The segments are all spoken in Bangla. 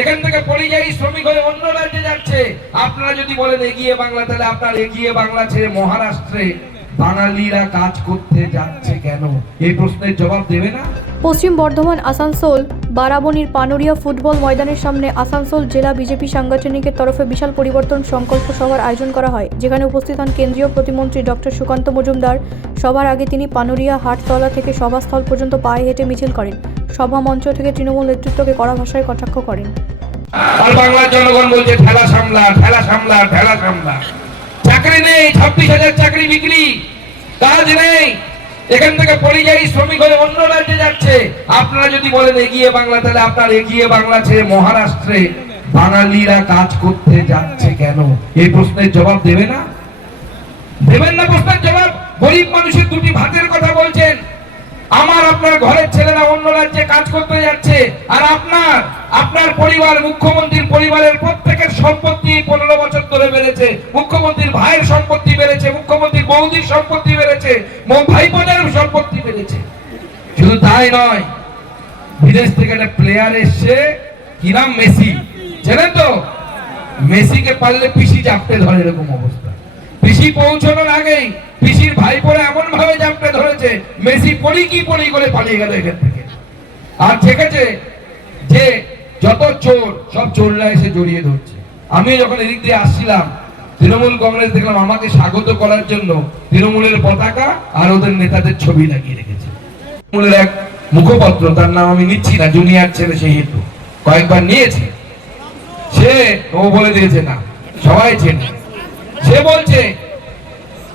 এখান থেকে পরিযায়ী শ্রমিক হয়ে অন্য রাজ্যে যাচ্ছে। আপনারা যদি বলেন এগিয়ে বাংলা, তাহলে আপনার এগিয়ে বাংলা ছেড়ে মহারাষ্ট্রে বাঙালিরা কাজ করতে যাচ্ছে কেন? এই প্রশ্নের জবাব দেবে না? পশ্চিম বর্ধমান, আসানসোল, বারাবণীর পানুরিয়া ফুটবল ময়দানের সামনে আসানসোল জেলা বিজেপি সাংগঠনিকের তরফে বিশাল পরিবর্তন সংকল্প সভার আয়োজন করা হয়। যেখানে উপস্থিত হন কেন্দ্রীয় প্রতিমন্ত্রী ডক্টর সুকান্ত মজুমদার। সবার আগে তিনি পানুরিয়া হাটতলা থেকে সভাস্থল পর্যন্ত পায়ে হেঁটে মিছিল করেন। সভা মঞ্চ থেকে তৃণমূল নেতৃত্বকে কড়া ভাষায় কটাক্ষ করেন। আর বাংলার জনগণ বলছে, ঠেলা সামলা ঠেলা সামলা ঠেলা সামলা। চাকরি নেই, ছাব্বিশ হাজার চাকরি বিক্রি, কাজ নেই। এখান থেকে পরিযায়ী শ্রমিক হয়ে অন্য রাজ্যে যাচ্ছে। আপনারা যদি বলেন, এগিয়ে বাংলা তাহলে আপনার এগিয়ে বাংলা ছেড়ে মহারাষ্ট্রে বাঙালিরা কাজ করতে যাচ্ছে কেন? এই প্রশ্নের জবাব দেবে না? দেবেন না প্রশ্নের জবাব? গরিব মানুষের দুটি ভাতের কথা বলছেন। আমার, আপনার ঘরের ছেলেরা অন্য রাজ্যে কাজ করতে যাচ্ছে, আর আপনার আপনার পরিবার, মুখ্যমন্ত্রীর পরিবারের প্রত্যেকের সম্পত্তি পনেরো বছর ধরে বেড়েছে। মুখ্যমন্ত্রীর ভাইয়ের সম্পত্তি বেড়েছে, মুখ্যমন্ত্রীর বৌদির সম্পত্তি বেড়েছে ভাই বোনের সম্পত্তি বেড়েছে। শুধু তাই নয়, বিদেশ থেকে একটা প্লেয়ার এসছে, কি নাম? মেসি। চেনেন তো? মেসিকে পারলে পিসি চাপতে ধরে এরকম অবস্থা। পিসি পৌঁছানোর আগেই পিসির ভাই পরে এমন ভাবে চাপতে ধরেছে, মেসি পড়ি কি পড়ি করে পালিয়ে গেল এখান থেকে। আর দেখেছে যে যত চোর, সব চোররা এসে জড়িয়ে ধরছে। আমি যখন এদিক দিয়ে আসছিলাম, তৃণমূল কংগ্রেস দেখলাম আমাকে স্বাগত করার জন্য তৃণমূলের পতাকা আর ওদের নেতাদের ছবি লাগিয়ে রেখেছে। তৃণমূলের এক মুখপত্র, তার নাম আমি নিচ্ছি না, জুনিয়র ছেলে সেই হেতু কয়েকবার নিয়েছে। সে, ও বলে দিয়েছে না, সবাই চেনে। সে বলছে,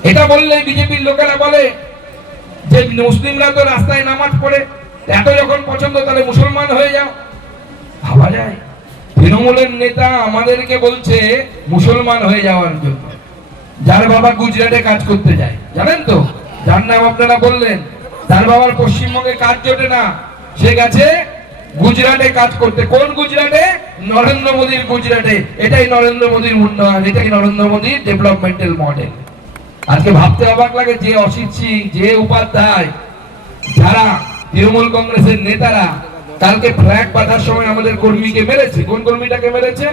এটা বললে বিজেপির লোকেরা বলে যে মুসলিমরা তো রাস্তায় নামাজ পড়ে, এত যখন পছন্দ তাহলে মুসলমান হয়ে যাও। যায়। তৃণমূলের নেতা আমাদেরকে বলছে মুসলমান হয়ে যাওয়ার জন্য। যার বাবা গুজরাটে কাজ করতে যায়। জানেন তো? যার নাম আপনারা বললেন। তার বাবার পশ্চিমবঙ্গে কাজ জোটে না। সে গেছে গুজরাটে কাজ করতে। কোন গুজরাটে? নরেন্দ্র মোদীর গুজরাটে। এটাই নরেন্দ্র মোদীর উন্নয়ন, এটাই নরেন্দ্র মোদীর ডেভেলপমেন্টাল মডেল আজকে ভাবতে অবাক লাগে যে অসিত সিং, যে উপাধ্যায়, যারা তৃণমূল কংগ্রেসের নেতারা কালকে ফ্ল্যাগ বাঁধার সময় আমাদের কর্মীকে মেরেছে। কোন কর্মীটাকে মেরেছে?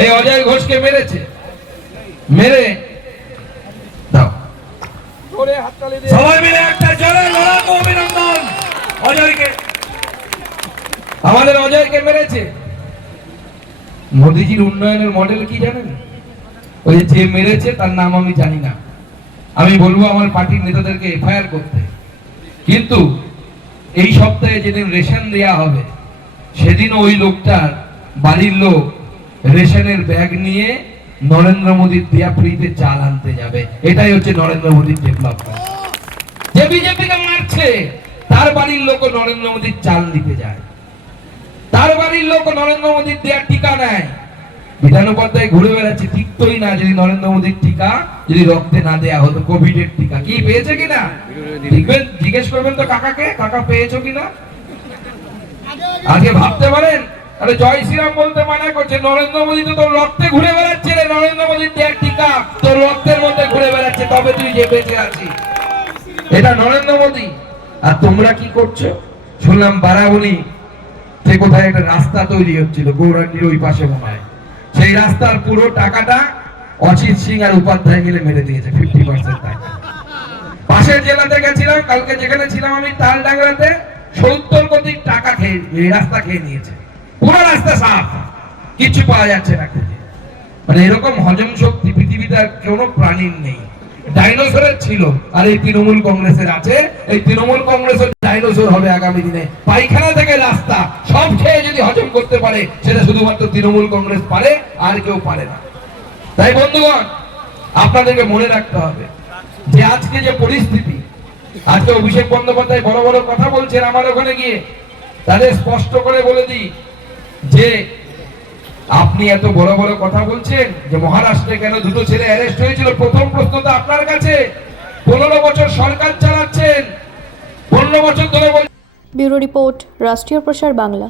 এই অজয় ঘোষকে মেরেছে। মেরে মেরেছে। উন্নয়নের মডেল কি জানেন? ওই যে মেরেছে তার নাম আমি জানি না। আমি বলব আমার পার্টির নেতাদেরকে এফআইআর করতে। কিন্তু এই সপ্তাহে যেদিন রেশন দেয়া হবে সেদিন ওই লোকটার বাড়ির লোক, রেশনের ব্যাগ নিয়ে নরেন্দ্র মোদীর দেয়া ফ্রিতে চাল আনতে যাবে। এটাই হচ্ছে নরেন্দ্র মোদীর ডেভেলপমেন্ট যে বিজেপিকে মারছে, তার বাড়ির লোক নরেন্দ্র মোদীর চাল নিতে যায়। তার বাড়ির লোক নরেন্দ্র মোদীর দেওয়ার টিকা নেয়। বিধান উপাধ্যায় ঘুরে বেড়াচ্ছে টিকতই না, যদি নরেন্দ্র মোদীর টিকা, যদি রক্তে না দেয়া হতো কোভিড এর টিকা। কি, পেয়েছে কিনা? জিজ্ঞেস করবেন তো কাকাকে, কাকা কিনা? ভাবতে পারেন? আরে জয় শ্রীরাম বলতে করছে, নরেন্দ্র মোদী তো তোর রক্তে ঘুরে বেড়াচ্ছে রে, নরেন্দ্র মোদীর টিকা তোর রক্তের মধ্যে ঘুরে বেড়াচ্ছে, তবে তুই যে বেঁচে আছিস। এটা নরেন্দ্র মোদী। আর তোমরা কি করছ? শুনলাম বারাবণী সে কোথায় একটা রাস্তা তৈরি হচ্ছিল, গৌরাঙ্গীর ওই পাশে মনে হয়। সেই রাস্তার পুরো টাকাটা অজিত সিং আর উপাধ্যায় মিলে মেরে দিয়েছে ফিফটি পার্সেন্ট পাশের জেলাতে গেছিলাম, কালকে যেখানে ছিলাম আমি তালডাংরাতে সত্তর কোটি টাকা খেয়ে রাস্তা খেয়ে নিয়েছে। পুরো রাস্তা সাফ কিছু পাওয়া যাচ্ছে না খুঁজে। মানে এরকম হজম শক্তি পৃথিবীতে আর কোনো প্রাণীর নেই। ডাইনোসরের ছিল, আর এই তৃণমূল কংগ্রেসের আছে। এই তৃণমূল কংগ্রেসের ডাইনোসর হবে আগামী দিনে। পায়খানা থেকে রাস্তা করতে পারে, সেটা শুধুমাত্র তৃণমূল কংগ্রেস পারে আর কেউ পারে না। তাই বন্ধুগণ, আপনাদেরকে মনে রাখতে হবে যে আজকে যে পরিস্থিতি, আজকে অভিষেক বন্দ্যোপাধ্যায় বড় বড় কথা বলছেন আমার ওখানে গিয়ে তাদের স্পষ্ট করে বলে দিই যে আপনি এত বড় বড় কথা বলছেন যে মহারাষ্ট্রে কেন দুটো ছেলে অ্যারেস্ট হয়েছিল? প্রথম প্রশ্ন তো আপনার কাছে। পনেরো বছর সরকার চালাচ্ছেন। পনেরো বছর ধরে ব্যুরো রিপোর্ট, রাষ্ট্রীয় প্রসার বাংলা।